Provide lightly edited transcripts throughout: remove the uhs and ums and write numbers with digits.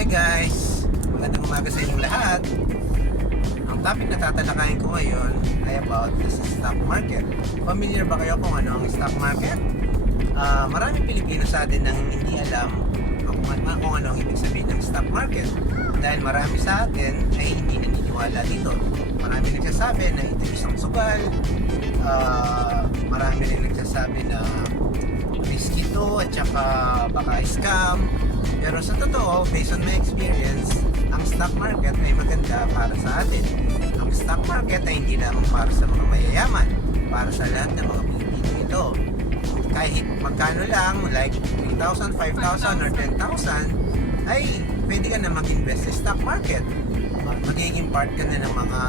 Hi guys! Magandang umaga sa inyong lahat. Ang topic na tatalakayin ko ngayon ay about the stock market. Familiar ba kayo kung ano ang stock market? Maraming Pilipino sa atin nang hindi alam kung ano ang ibig sabihin ng stock market. Dahil marami sa atin ay hindi naniniwala dito. Marami nagsasabi na ito isang sugal. Marami rin nagsasabi na risky ito at saka baka scam. Pero sa totoo, based on my experience, ang stock market ay maganda para sa atin. Ang stock market ay hindi lamang para sa mga mayayaman, para sa lahat ng mga Pilipino ito. Kahit magkano lang, like 3,000, 5,000 or 10,000, ay pwede ka na mag-invest sa stock market. Magiging part ka na ng mga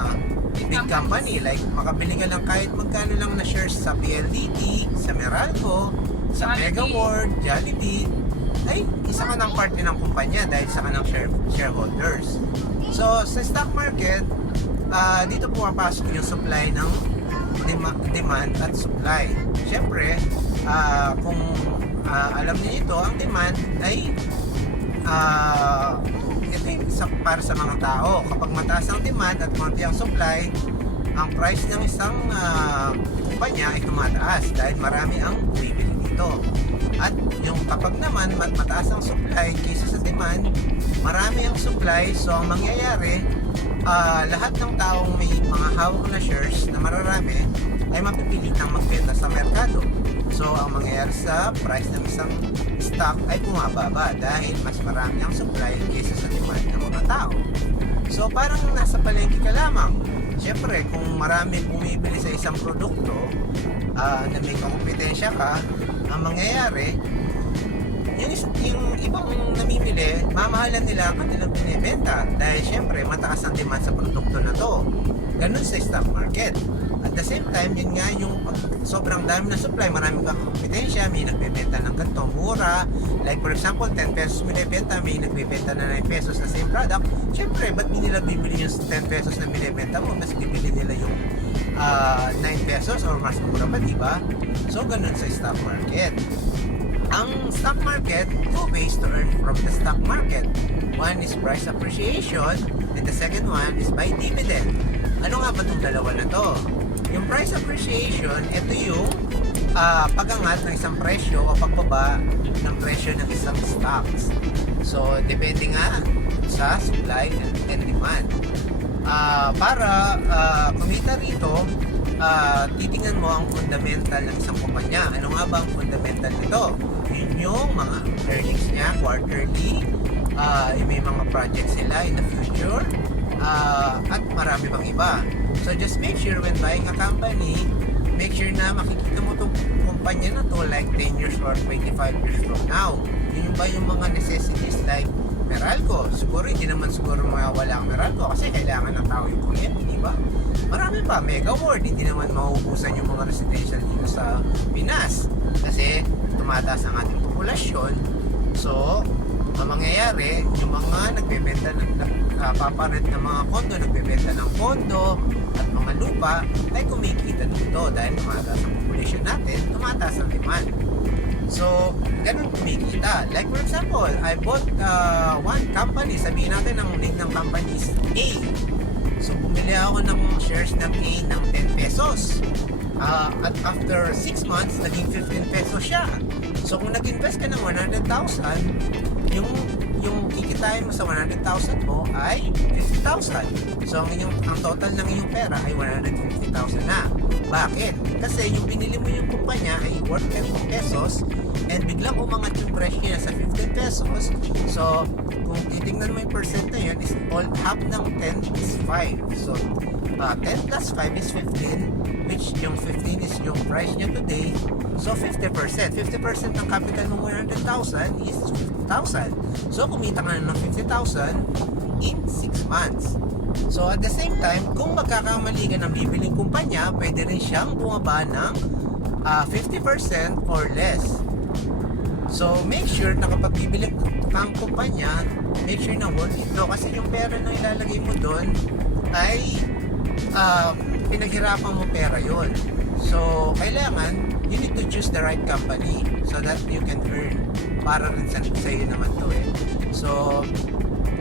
big company, like makabili ka lang kahit magkano lang na shares sa PLDT, sa Meralco, sa Mega World, Jollibee, ay isa ka ng part ng kumpanya dahil sa kanang shareholders. So sa stock market, dito pumapasok yung supply ng demand at supply. Siyempre, kung alam niyo ito, ang demand ay ito yung para sa mga tao. Kapag mataas ang demand at konti ang supply, ang price ng isang kumpanya ay tumataas dahil marami ang bumibili dito. At yung kapag naman mataas ang supply kaysa sa demand, marami ang supply, so ang mangyayari, lahat ng taong may mga hawak na shares na mararami ay mapipilitang magbenta sa merkado. So ang mangyayari sa price ng isang stock ay bumababa dahil mas marami ang supply kaysa sa demand ng mga tao. So parang nasa palengke ka lamang. Siyempre, kung marami bumibili sa isang produkto na may kompetensya ka, ang mangyayari, yung ibang namimili, mamahalan nila ang kanilang binibenta dahil siyempre mataas ang demand sa produkto na to. Ganun sa stock market. At the same time, yun nga yung sobrang dami na supply, maraming kompetensya, may nagbebenta ng ganito, mura. Like for example, 10 pesos binibenta, may nagbebenta na 9 pesos na same product. Siyempre, ba't hindi nila bibili yung 10 pesos na binibenta mo, mas bibili nila yung 9 pesos or mas mura pa, diba? So, ganun sa stock market. Ang stock market, two ways to earn from the stock market. One is price appreciation and the second one is by dividend. Ano nga ba itong dalawa na to? Yung price appreciation, ito yung pagangat ng isang presyo o pagbaba ng presyo ng isang stocks. So, depende nga sa supply and demand. Para kumita rito, titingnan mo ang fundamental ng isang kumpanya. Ano nga ba ang fundamental nito? Yun yung mga earnings niya, quarterly, may mga projects sila in the future, at marami pang iba. So just make sure when buying a company, make sure na makikita mo itong kumpanya na to like 10 years or 25 years from now. Yun ba yung mga necessities like Meralco? Siguro hindi naman siguro mawawala ang Meralco kasi kailangan ng tao yung kuryente, di ba? Marami pa, Mega World, hindi naman mauubusan yung mga residential dito sa Pinas kasi tumataas ang ating populasyon. So, ang mangyayari, yung mga nagbebenta paparent ng mga kondo, nagbebenta ng kondo at mga lupa ay kumikita dito dahil tumataas ang population natin, tumataas ang demand. So, ganun kumikita. Like for example, I bought one company, sabihin natin ang name ng company is A. So, bumili ako ng shares ng A ng 10 pesos. At after 6 months, naging 15 pesos siya. So, kung nag-invest ka ng 100,000, yung kikitain mo sa 100,000 mo ay 50,000. So, ang total ng iyong pera ay 150,000 na. Bakit? Kasi yung binili mo yung kumpanya ay worth 10 pesos and biglang umangat yung presyo niya sa 15 pesos. So, kung titingnan mo yung percent na yun, is all half ng 10 is 5. So, 10 plus 5 is 15, which yung 15 is yung price niya today. So, 50%. 50% ng capital mo 100,000 is 50,000. So, kumita ka na ng 50,000 in 6 months. So, at the same time, kung magkakamali ka ng bibiling kumpanya, pwede rin siyang bumaba ng 50% or less. So, make sure na kapag bibili kang kumpanya, make sure na worth it to. Kasi yung pera na ilalagay mo doon ay pinaghirapan mo pera yun. So, kailangan you need to choose the right company so that you can earn. Para rin sa iyo naman to eh. So,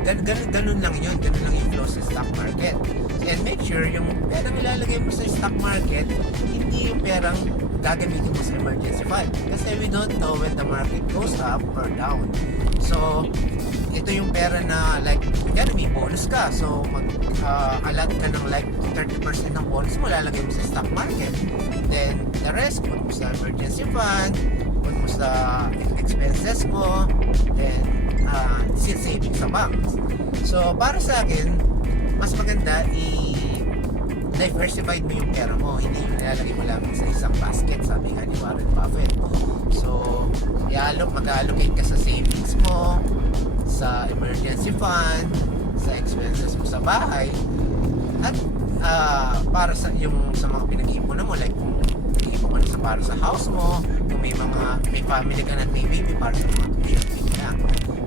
ganun lang yun. Ganun lang yung flow sa stock market. And make sure yung perang ilalagay mo sa stock market, hindi yung perang gagamitin mo sa emergency fund. Kasi we don't know when the market goes up or down. So, ito yung pera na like, yan, may bonus ka. So, allot ka ng like 30% ng bonus mo, lalagay mo sa stock market. Then, the rest, put mo sa emergency fund, put mo sa expenses mo, then, saving sa bank. So, para sa akin, mas maganda diversified mo yung pera mo, hindi yung nilalagay mo lang sa isang basket, sabi nga ni Warren Buffett. So, mag-allocate ka sa savings mo, sa emergency fund, sa expenses mo sa bahay, at para sa mga pinag-iipunan mo, like kung nag-iipon ka para sa house mo, kung may family ka na may baby, para sa mga tuition na.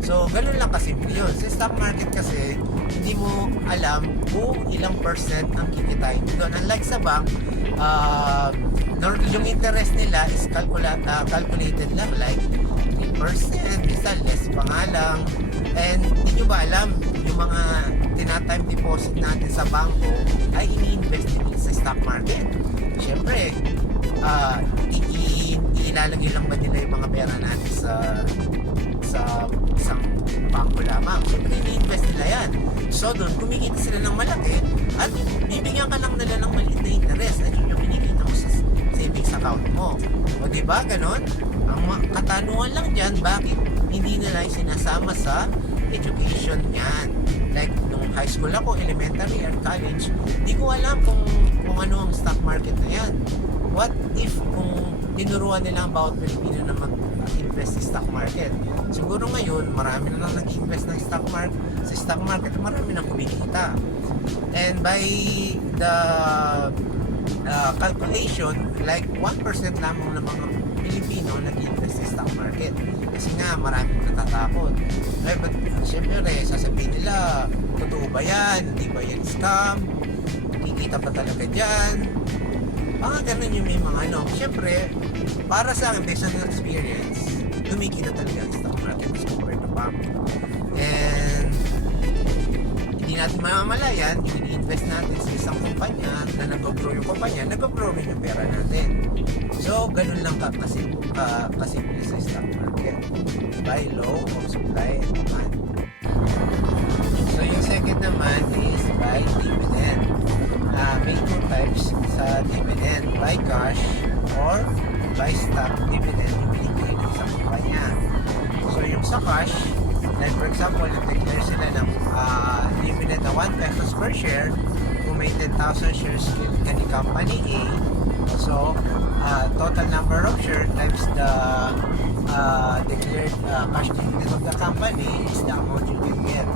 So, ganun lang kasimple yun. Sa stock market kasi, hindi mo alam kung ilang percent ang kikitain mo doon. Unlike sa bank, yung interest nila is calculated lang, like 3%, minsan less pa nga lang. And hindi nyo ba alam, yung mga tinatime deposit natin sa bangko ay ini-invest din sa stock market. Siyempre, ilalagay lang ba nila yung mga pera natin sa isang bangko lamang? Siyempre, ini-invest nila yan. So, doon, kumikita sila ng malaki at bibigyan ka lang nila ng maliit na interest at yun yung kinikita mo sa savings account mo. O diba, ganon? Ang katanungan lang dyan, bakit hindi nila sinasama sa education yan? Like, nung high school ako, elementary or college, hindi ko alam kung ano ang stock market na yan. What if kung tinuruan nila ang bawat Pilipino na mag-invest sa stock market? Siguro ngayon, marami na lang nag-invest ng stock market. Sa stock market, marami nang kumikita. And by the calculation, like 1% lamang ng mga Pilipino nag-invest sa stock market. Kasi nga, maraming natatakot. Eh, but syempre, sasabihin nila, totoo ba yan? Hindi ba yan scam? Kikita pa talaga dyan? Mga ganun yung may mga ano. Syempre, para sa akin, based on experience, kumikita talaga ang stock market as compared to bank. And hindi natin mamamalayan, i-invest natin sa isang kumpanya na nag-grow yung kumpanya, nag-grow rin yung pera natin. So, ganun lang kasimple sa stock market. Buy low of supply and demand. So, yung second naman is buy dividend. May two types sa dividend. Buy cash or buy stock dividend yung binigay sa kumpanya. So, yung sa cash, like for example, nag-declare sila ng dividend na 1 pesos per share kung may 10,000 shares ka ni company A. So, total number of shares times the declared cash dividend of the company is the amount you can get.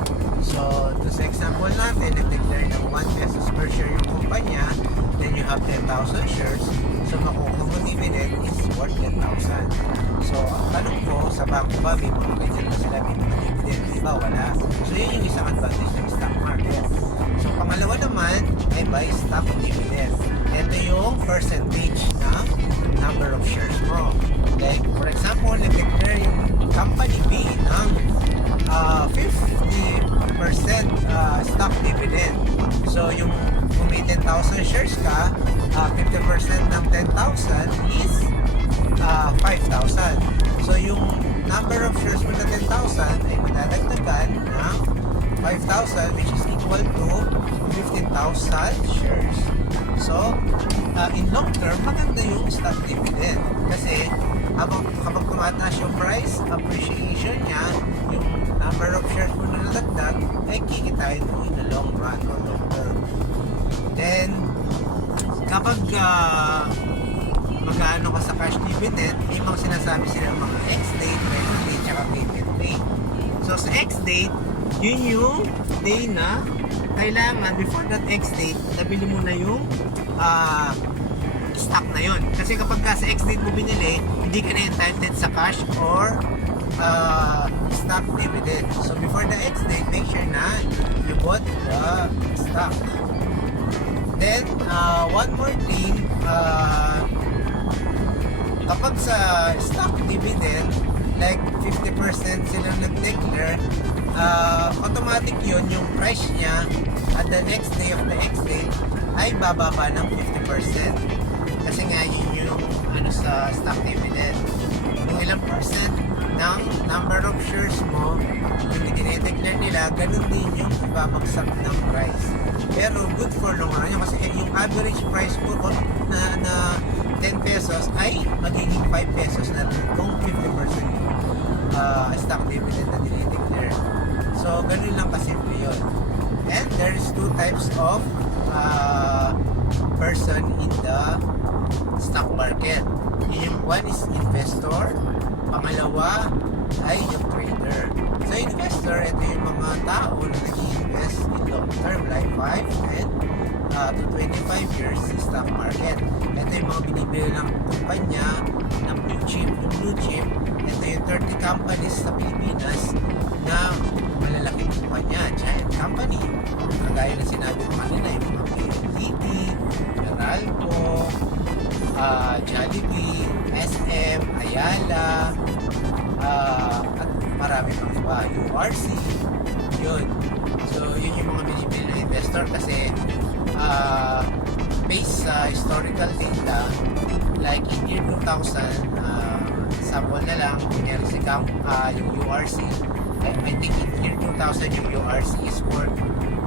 So, to sa example natin, nag-declare ng 1 pesos per share yung kumpanya, then you have 10,000 shares. So, makukuha mo dividend is worth 10,000. So, ang tanong ko, sa bangko ba, may mga ganyan na sila, may mga dividend, di ba? Wala. So, yun yung isang advantage ng stock market. So, pangalawa naman, ay buy stock dividend. Ito yung percentage ng number of shares mo. Like, for example, nag-declare yung company B ng 50% stock dividend. So, yung kung may 10,000 shares ka, 50% ng 10,000 is 5,000. So, yung number of shares mo na 10,000 ay madadagdagan ng 5,000 which is equal to 15,000 shares. So, in long term, maganda yung stock dividend. Kasi, habang tumataas yung price, appreciation niya, yung number of shares mo na nadagdag, ay kikitain mo in the long run or long term. Then, kapag mag-ano ka sa cash dividend, may mga sinasabi sila mga ex-date, record date, tsaka payment date. So, sa ex-date, yun yung day na kailangan before that ex-date, nabili mo na yung stock na yun. Kasi kapag ka sa ex-date mo binili, hindi ka na entitled sa cash or stock dividend. So, before the ex-date, make sure na you bought the stock. Then, one more thing, kapag sa stock dividend, like 50% sila nag-declare, automatic yun, yung price niya at the next day of the next day ay bababa ng 50%. Kasi nga yun yung ano sa stock dividend. Kung ilang percent ng number of shares mo yung dinedeclare nila, ganun din yung babagsak ng price. Pero good for long run yun kasi yung average price mo na 10 pesos ay magiging 5 pesos na kung 50% stock dividend na dinedeclare. So, ganun lang kasimple yun. And there's two types of person in the stock market. Yung one is investor, pangalawa ay yung trader. So, investor, ito yung mga tao na nag-i-invest in long term like 5, 10 to 25 years sa stock market. Ito yung mga binibili ng kumpanya ng blue chip. Yung blue chip, ito yung 30 companies sa Pilipinas na malalaking kumpanya, giant company. Kagaya na sinabi ko kanina, yung mga PLDT, Meralco, Jollibee, SM, Ayala, at marami pang iba, URC, yun. So, yun yung mga binibili ng investor kasi based sa historical data, like in year 2000, sample na lang, kunyari si yung URC, I think in year 2000 yung URC is worth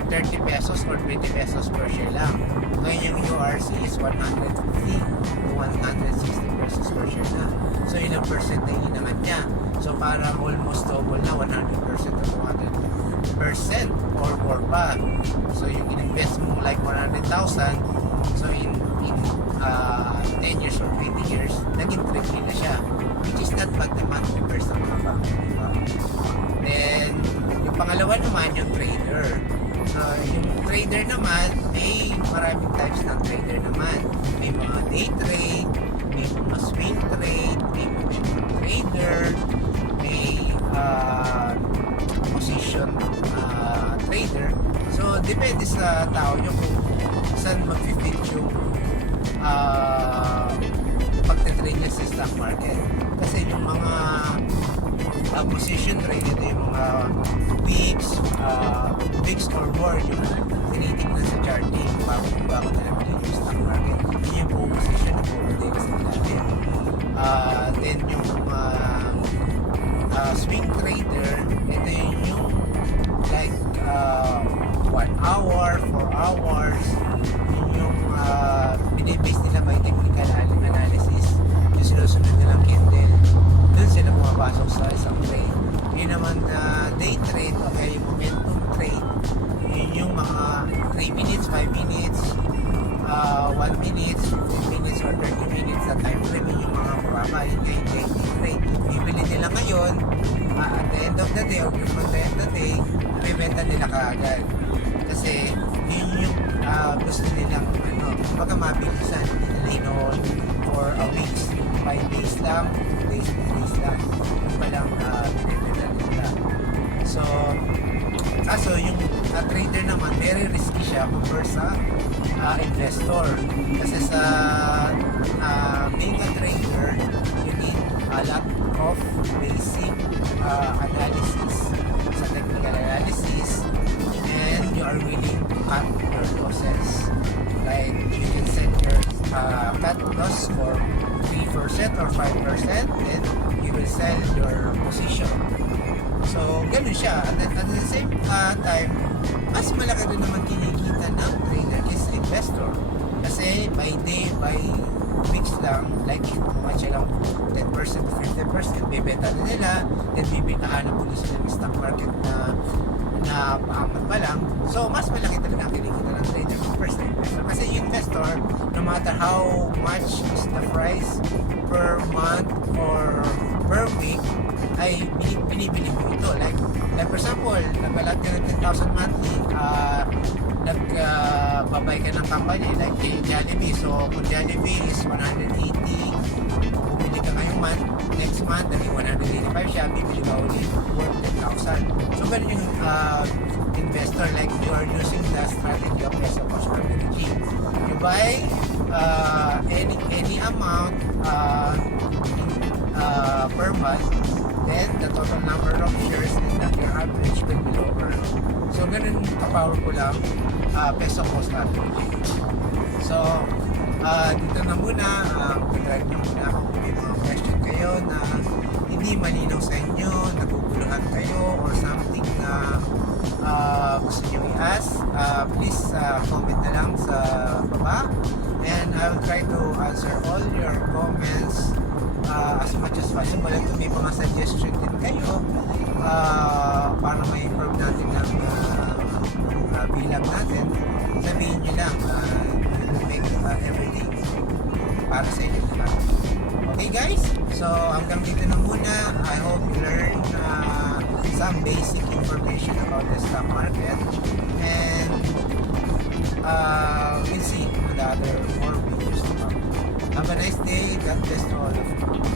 30 pesos or 20 pesos per share lang. Ngayon yung URC is 150 to 160 pesos per share na. So yun ang percent na inangat niya. So parang almost double na, 100% to 200% or more pa. So yung in-invest mo like 100,000, so in 10 years or 20 years, naging triple na siya. Which is not bad naman compared sa mga bank. Then, yung pangalawa naman, yung trader. Yung trader naman, may maraming types ng trader naman. May mga day trade, may mga swing trade, may mga trader, may position trader. So, depende sa tao nyo kung saan mag-fit yung pagtitrade niya sa stock market. Kasi yung mga position trade, ito yung mga weeks or more yung tinitignan sa charting bago nila bilhin yung stock market. Yun yung buong position na buong day kasi natin. Then yung swing trader, ito yung like 1 hour, 4 hours, yun yung binibase nila by technical analysis, yung sinusunod nilang candle, dun sila pumapasok sa isang trade. Yun naman day trade o kaya yung momentum trade, yun yung mga 3 minutes, 5 minutes, 1 minute, 15 minutes or 30 minutes na time frame, yun yung mga mababa, yun yung day trade. Bibili nila ngayon, at the end of the day or before the end of the day, bibenta nila kaagad. Kasi yun yung gusto nilang baga mabilisan, hindi nila inoon for a week, 5 days lang, 2 days, 3 days lang, yung palang binibenta nila. So, kaso yung trader naman, very risky siya compared sa investor. Kasi sa being a trader, you need a lot of basic analysis, sa technical analysis, and you are willing to cut your losses. Like you can set your cut loss for 3% or 5%, and you will sell your position. So, ganun siya. At the same time, mas malaki rin naman kinikita ng trader kaysa investor. Kasi by day, by weeks lang, like kung siya lang 10% to 50%, bibenta na nila, then bibitahan na ulit sila ng stock market na paangat pa lang. So, mas malaki talaga ang kinikita ng trader compared sa investor. Kasi yung investor, no matter how much is the price per month or per week, ay binibili mo ito. Like for example, nagbalat ka ng 10,000 monthly, nagbabay ka ng company like Jollibee. So, kung Jollibee is 180, bumili ka ngayong month, next month, naging 185 siya, bibili ka ulit worth 10,000. So, ganun yung investor, like you are using the strategy of peso cost strategy. You buy any amount per month, then the total number of shares and that your average will be lower. So ganun ka-powerful lang peso cost average. So dito na muna, drive nyo muna ako kung may mga question kayo na hindi malinaw sa inyo, naguguluhan kayo or something na gusto nyo i-ask, please comment na lang sa baba and I will try to answer all your comments as much as possible. At kung may mga suggestion din kayo para may improve natin ng bilang natin, sabihin nyo lang, we'll make everything para sa inyo lahat. Okay guys, so hanggang dito na muna. I hope you learn some basic information about the stock market and we'll see on the other more videos to come. Have a nice day. God bless to all of you.